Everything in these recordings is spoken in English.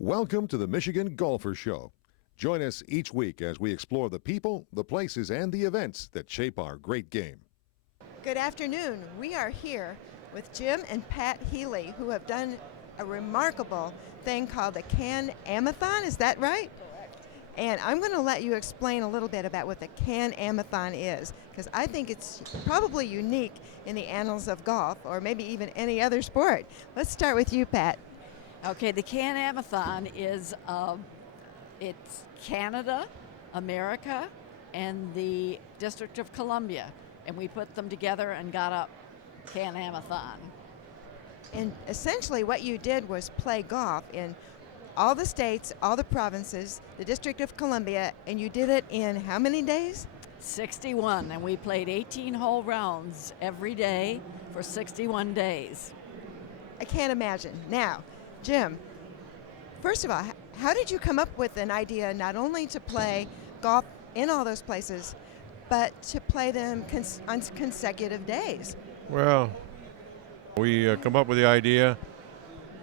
Welcome to the Michigan Golfer Show. Join us each week as we explore the people, the places, and the events that shape our great game. Good afternoon. We are here with Jim and Pat Healey, who have done a remarkable thing called the Can-Amathon. Is that right? Correct. And I'm going to let you explain a little bit about what the Can-Amathon is, because I think it's probably unique in the annals of golf, or maybe even any other sport. Let's start with you, Pat. Okay, the Can-Amathon is it's Canada, America, and the District of Columbia, and we put them together and got up Can-Amathon. And essentially what you did was play golf in all the states, all the provinces, the District of Columbia, and you did it in how many days? 61, and we played 18-hole rounds every day for 61 days. I can't imagine. Now, Jim, first of all, how did you come up with an idea not only to play golf in all those places, but to play them on consecutive days? Well, we come up with the idea.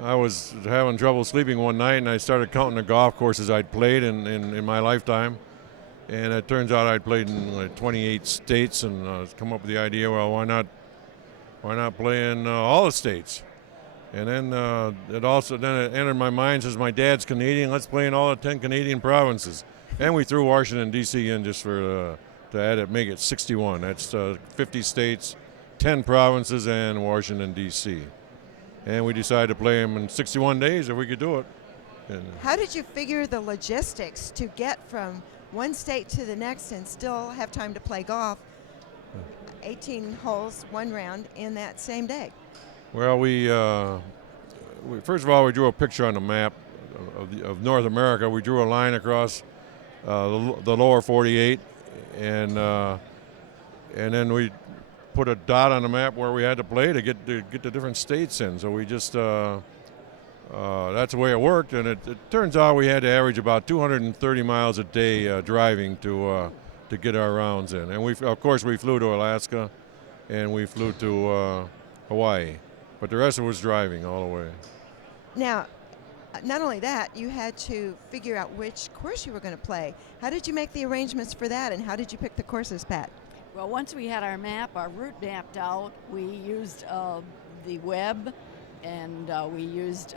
I was having trouble sleeping one night, and I started counting the golf courses I'd played in my lifetime. And it turns out I'd played in like 28 states, and come up with the idea, well, why not play in all the states? And then it entered my mind, since my dad's Canadian, let's play in all the 10 Canadian provinces. And we threw Washington, D.C. in just for to add it, make it 61. That's 50 states, 10 provinces, and Washington, D.C. And we decided to play them in 61 days if we could do it. And how did you figure the logistics to get from one state to the next and still have time to play golf, 18 holes, one round, in that same day? Well, we first of all, we drew a picture on the map of North America. We drew a line across the lower 48, and then we put a dot on the map where we had to play to get the different states in. So we just that's the way it worked, and it turns out we had to average about 230 miles a day driving to get our rounds in. And we flew to Alaska, and we flew to Hawaii. But the rest of it was driving all the way. Now, not only that, you had to figure out which course you were going to play. How did you make the arrangements for that, and how did you pick the courses, Pat? Well, once we had our route mapped out, we used the web, and we used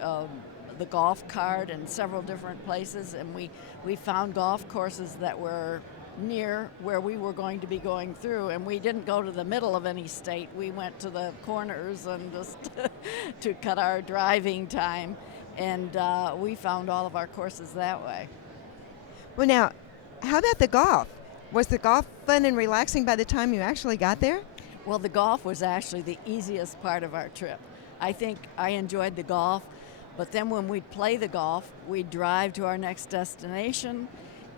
the golf cart in several different places, and we found golf courses that were near where we were going to be going through, and we didn't go to the middle of any state. We went to the corners and just to cut our driving time, and we found all of our courses that way. Well, now, how about the golf? Was the golf fun and relaxing by the time you actually got there? Well, the golf was actually the easiest part of our trip. I think I enjoyed the golf, but then when we'd play the golf, we'd drive to our next destination.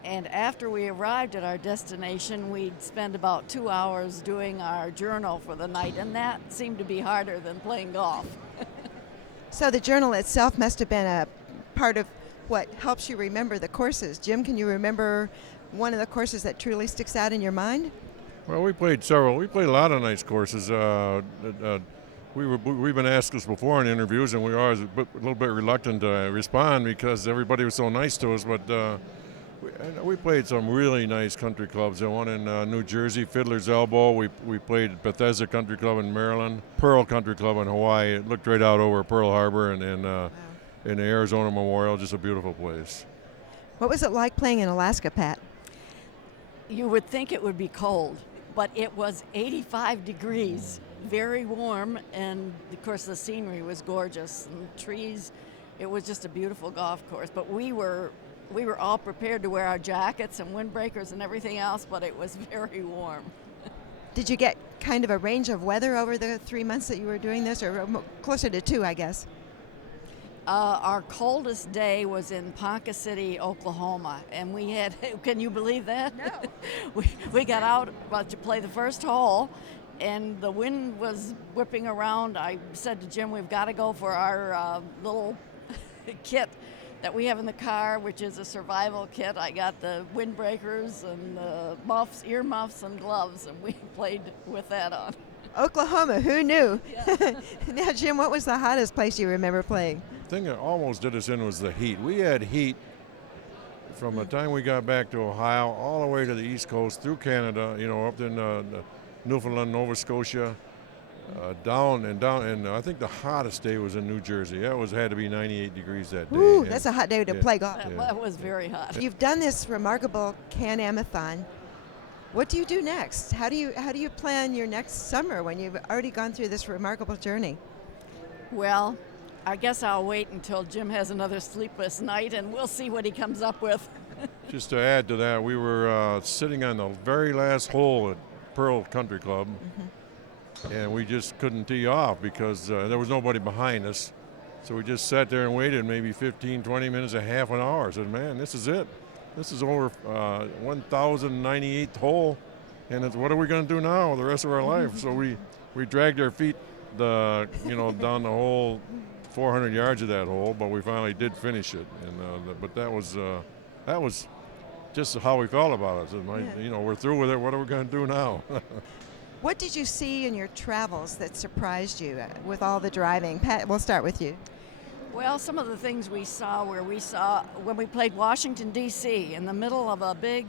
And after we arrived at our destination, we'd spend about 2 hours doing our journal for the night, and that seemed to be harder than playing golf. So the journal itself must have been a part of what helps you remember the courses. Jim, can you remember one of the courses that truly sticks out in your mind? Well, we played several. We played a lot of nice courses. We've been asked this before in interviews, and we were always a little bit reluctant to respond because everybody was so nice to us, but we played some really nice country clubs. The one in New Jersey, Fiddler's Elbow. We played Bethesda Country Club in Maryland, Pearl Country Club in Hawaii. It looked right out over Pearl Harbor, and in the Arizona Memorial, just a beautiful place. What was it like playing in Alaska, Pat? You would think it would be cold, but it was 85 degrees, very warm, and of course the scenery was gorgeous, and trees. It was just a beautiful golf course, but we were all prepared to wear our jackets and windbreakers and everything else, but it was very warm. Did you get kind of a range of weather over the 3 months that you were doing this, or closer to 2, I guess? Our coldest day was in Ponca City, Oklahoma, and we had, can you believe that? No. we got out about to play the first hole, and the wind was whipping around. I said to Jim, we've got to go for our little kit that we have in the car, which is a survival kit. I got the windbreakers and the muffs, ear muffs and gloves, and we played with that on. Oklahoma, who knew? Yeah. Now, Jim, what was the hottest place you remember playing? thing that almost did us in was the heat. We had heat from the time we got back to Ohio all the way to the East Coast through Canada, up in Newfoundland, Nova Scotia, down, and I think the hottest day was in New Jersey. That had to be 98 degrees that day. Ooh, that's a hot day to play golf. That was very hot. You've done this remarkable Can-Amathon. What do you do next? How do you plan your next summer when you've already gone through this remarkable journey? Well, I guess I'll wait until Jim has another sleepless night, and we'll see what he comes up with. Just to add to that, we were sitting on the very last hole at Pearl Country Club, and we just couldn't tee off because there was nobody behind us. So we just sat there and waited maybe 15, 20 minutes, a half an hour. I said, man, this is it. This is over 1,098th hole, and what are we going to do now the rest of our life? So we dragged our feet down the whole 400 yards of that hole, but we finally did finish it. And but that was just how we felt about it. So we're through with it. What are we going to do now? What did you see in your travels that surprised you with all the driving? Pat, we'll start with you. Well, some of the things we saw when we played Washington, D.C., in the middle of a big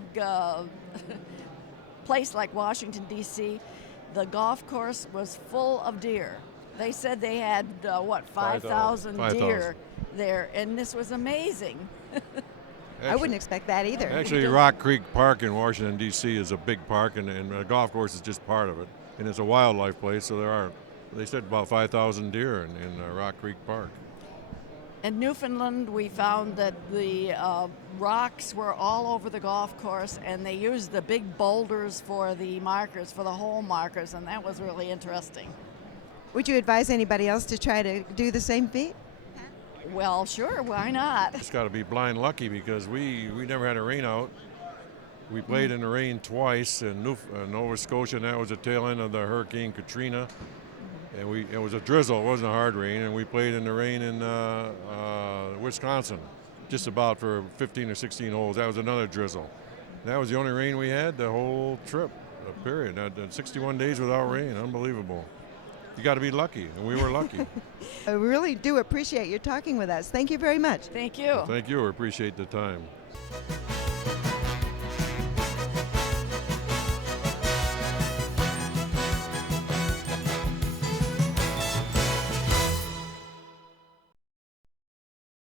place like Washington, D.C., the golf course was full of deer. They said they had, 5,000 deer there, and this was amazing. I wouldn't expect that either. Actually, Rock Creek Park in Washington, D.C. is a big park, and the golf course is just part of it. And it's a wildlife place, so they said about 5,000 deer in Rock Creek Park. In Newfoundland, we found that the rocks were all over the golf course, and they used the big boulders for the markers, for the hole markers, and that was really interesting. Would you advise anybody else to try to do the same feat? Well, sure, why not? It's got to be blind lucky because we never had a rain out. We played in the rain twice in Nova Scotia, and that was the tail end of the Hurricane Katrina. And it was a drizzle, it wasn't a hard rain, and we played in the rain in Wisconsin, just about for 15 or 16 holes. That was another drizzle. That was the only rain we had the whole trip, period. 61 days without rain, unbelievable. You got to be lucky, and we were lucky. I really do appreciate you talking with us. Thank you very much. Thank you. Thank you, I appreciate the time.